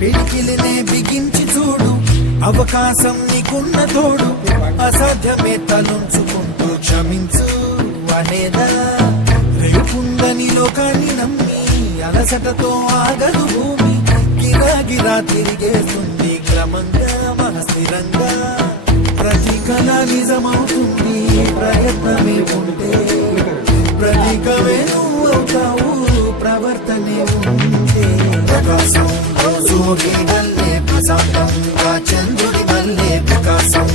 పిడికిలినే బిగించి చూడు, అవకాశం నీకున్న తోడు. అసాధ్యమే తలుంచుకుంటూ క్షమించు అనేదా. రేపుందని లోకాన్ని నమ్మి అలసటతో ఆగదు భూమి. గిరాగిరా తిరిగేస్తుంది క్రమంగా మనస్థిరంగా. ప్రతి కళ నిజమవుతుంది ప్రయత్నమే ఉంటే. ప్రతీకమే నువ్వు అవుతావు ప్రవర్తనే ఉంటే. ప్రకాశం రోజు నీడల్లే ప్రశాంతంగా చంద్రుడి మల్లే. ప్రకాశం